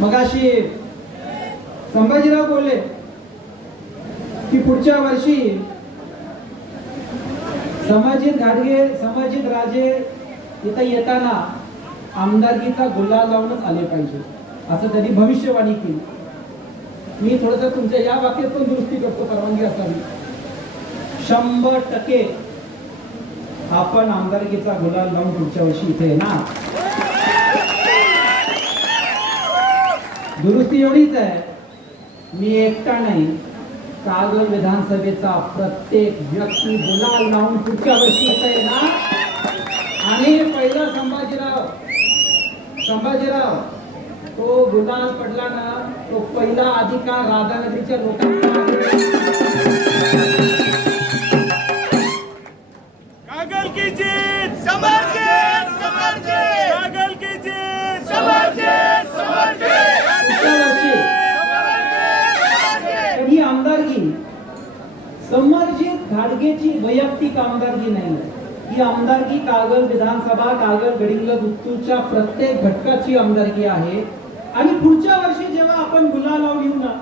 मग अशी संभाजीराव बोलले की पुढच्या वर्षी समाजित घाटगे समाजित राजे इथं येताना आमदारकीचा गुलाल लावूनच आले पाहिजे. असं त्यांनी भविष्यवाणी केली. मी थोडस तुमच्या या वाक्यात पण दुरुस्ती करतो परवानगी असावी. शंभर टक्के आपण आमदारकीचा गुलाल लावून पुढच्या वर्षी इथे येणार. दुरुस्ती एवढीच आहे. मी एकटा नाही. कागल विधानसभेचा प्रत्येक व्यक्ती गुलाल लावून पुढच्या वर्षी आहे ना आणि पहिला संभाजीराव संभाजीराव तो गुलाल पडला ना तो पहिला अधिकार राधानगरीच्या लोकांना आमदारकी समर्जित घाडगेची वैयक्तिक आमदारकी नाही. ही आमदारकी कागल विधानसभा कागल गडिंगल उत्तूरच्या प्रत्येक घटकाची आमदारकी आहे. आणि पुढच्या वर्षी जेव्हा आपण गुलाल लावून येऊ ना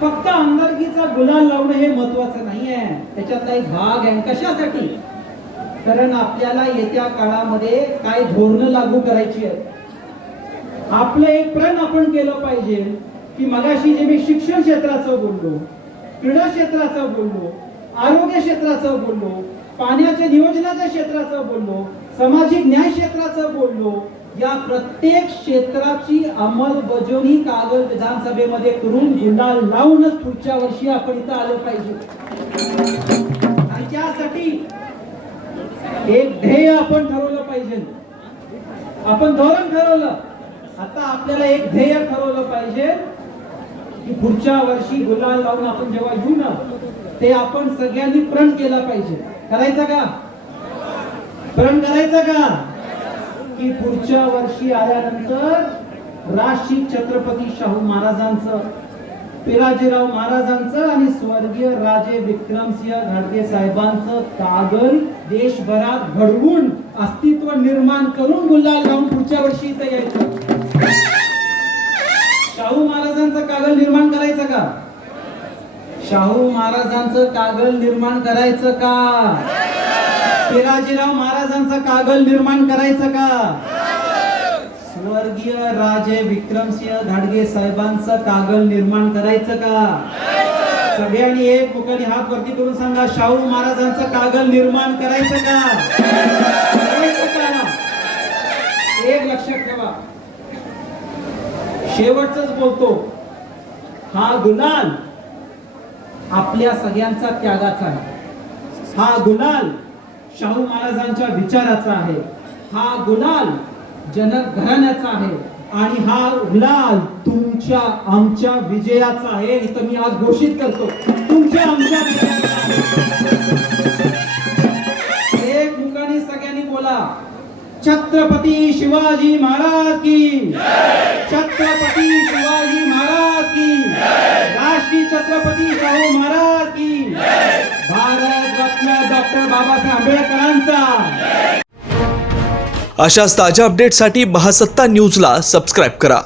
फक्त आमदारकीचा गुलाल लावणं हे महत्वाचं नाही आहे त्याच्यातला एक भाग आहे कशासाठी? कारण आपल्याला येत्या काळामध्ये काय धोरणं लागू करायची आहेत. आपलं एक प्रण आपण केलं पाहिजे. की मगाशी जे मी शिक्षण क्षेत्राचं बोललो क्रीडा क्षेत्राचं बोललो आरोग्य क्षेत्राचं बोललो पाण्याच्या नियोजनाच्या क्षेत्राचं बोललो सामाजिक न्याय क्षेत्राचं बोललो या प्रत्येक क्षेत्राची अंमलबजावणी कागद विधानसभेमध्ये करून गुन्हा लावूनच पुढच्या वर्षी आपण इथं आलं पाहिजे. आणि त्यासाठी एक ध्येय आपण ठरवलं पाहिजे. आपण धोरण ठरवलं. आता आपल्याला एक ध्येय ठरवलं पाहिजे. की पुढच्या वर्षी गुलाल लावून आपण जेव्हा येऊ ना ते आपण सगळ्यांनी प्रण केला पाहिजे. करायचा का? प्रण करायचा का? की पुढच्या वर्षी आल्यानंतर राशी छत्रपती शाहू महाराजांचं पिराजीराव महाराजांचं आणि स्वर्गीय राजे विक्रमसिंह घाडगे साहेबांचं कागल देशभरात घडवून अस्तित्व निर्माण करून गुलाल लावून पुढच्या वर्षी इथं यायचं. महाराजांचं कागल निर्माण करायचं का? शाहू महाराजांचं कागल निर्माण करायचं का? शिराजीराव महाराजांचं कागल निर्माण करायचं का? स्वर्गीय राजे विक्रमसिंह धाडगे साहेबांचं कागल निर्माण करायचं का? सगळ्यांनी एक मुखाने हात वरती करून सांगा शाहू महाराजांचं कागल निर्माण करायचं का? एक लक्षात ठेवा. शेवटच बोलतो. हा गुलाल आपल्या सगळ्यांचा त्यागाचा आहे. हा गुलाल शाहू महाराजांच्या विचाराचा आहे. हा गुलाल जनक घराण्याचा आहे. आणि हा गुलाल तुमच्या आमच्या विजयाचा आहे इथं मी आज घोषित करतो. तुमच्या आमच्या विजयाचा. आहे. एक मुखाने सगळ्यांनी बोला छत्रपती शिवाजी महाराज की छत्रपती शिवाजी महाराज की राष्ट्रीय छत्रपती शाहू महाराज की भारत रत्न डॉक्टर बाबासाहेब आंबेडकरांचा. अशाच ताज्या अपडेटसाठी महासत्ता न्यूजला सबस्क्राईब करा.